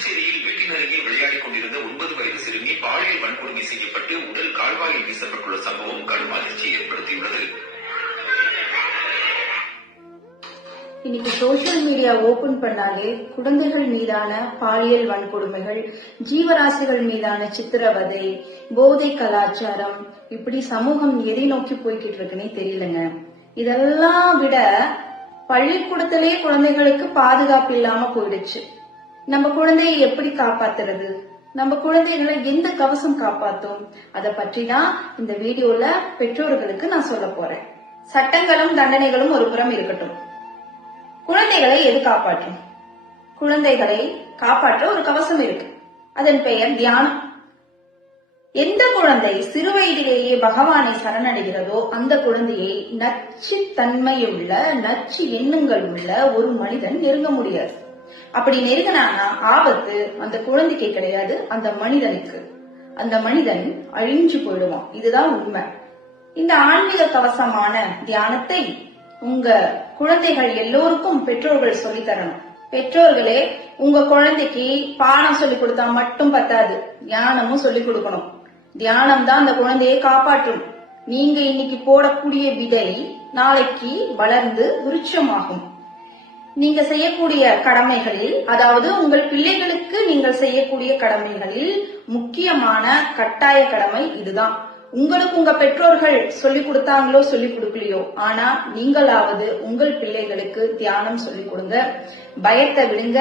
புதுச்சேரியில் வீட்டின் அருகே விளையாடிக் கொண்டிருந்த 9 வயது சிறுமி பாலியல் வன்கொடுமை செய்யப்பட்டு உடல் கால்வாயில் வீசப்பட்டுள்ள சம்பவம் கடும் அதிர்ச்சியை ஏற்படுத்தியுள்ளது. இன்னைக்கு சோசியல் மீடியா ஓபன் பண்ணாலே குழந்தைகள் மீதான பாலியல் வன்கொடுமைகள், ஜீவராசிகள் மீதான சித்திரவதை, போதை கலாச்சாரம், இப்படி சமூகம் எதை நோக்கி போய்கிட்டு இருக்குன்னே தெரியலங்க. இதெல்லாம் விட பள்ளிக்கூடத்திலே குழந்தைகளுக்கு பாதுகாப்பு இல்லாம போயிடுச்சு. நம்ம குழந்தையை எப்படி காப்பாத்துறது, நம்ம குழந்தைகளை எந்த கவசம் காப்பாத்தும், அதை பற்றி தான் இந்த வீடியோல பெற்றோர்களுக்கு நான் சொல்ல போறேன். சட்டங்களும் தண்டனைகளும் ஒரு புறம் இருக்கட்டும், குழந்தைகளை எது காப்பாற்றும்? குழந்தைகளை காப்பாற்ற ஒரு கவசம் இருக்கு, அதன் பெயர் தியானம். எந்த குழந்தை சிறு வயதிலேயே பகவானை சரணடைகிறதோ அந்த குழந்தையை நச்சு தன்மையுள்ள, நச்சு எண்ணங்கள் உள்ள ஒரு மனிதன் நெருங்க முடியாது. அப்படி நெருங்கினானா ஆபத்து அந்த குழந்தைக்கு கிடையாது, அந்த மனிதனுக்கு. அந்த மனிதன் அழிஞ்சு போயிடுவான். இதுதான் உண்மை. இந்த ஆன்மீக கவசமான தியானத்தை உங்க குழந்தைகள் எல்லோருக்கும் பெற்றோர்கள் சொல்லி தரணும். பெற்றோர்களே, உங்க குழந்தைக்கு பாடம் சொல்லி கொடுத்தா மட்டும் பத்தாது, தியானமும் சொல்லி கொடுக்கணும். தியானம் தான் அந்த குழந்தையை காப்பாற்றும். நீங்க இன்னைக்கு போடக்கூடிய விதை நாளைக்கு வளர்ந்து விருட்சமாகும். நீங்க செய்யக்கூடிய கடமைகளில், அதாவது உங்கள் பிள்ளைகளுக்கு நீங்கள் செய்யக்கூடிய கடமைகளில் முக்கியமான கட்டாய கடமை இதுதான். உங்களுக்கு உங்க பெற்றோர்கள் சொல்லி கொடுத்தாங்களோ சொல்லி கொடுக்கலையோ, ஆனா நீங்களாவது உங்கள் பிள்ளைகளுக்கு தியானம் சொல்லி கொடுங்க. பயத்தை விடுங்க,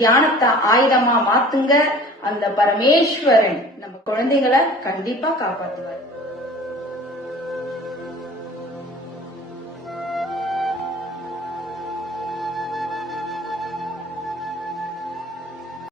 தியானத்தை ஆயுதமா மாத்துங்க. அந்த பரமேஸ்வரன் நம்ம குழந்தைகளை கண்டிப்பா காப்பாத்துவார்.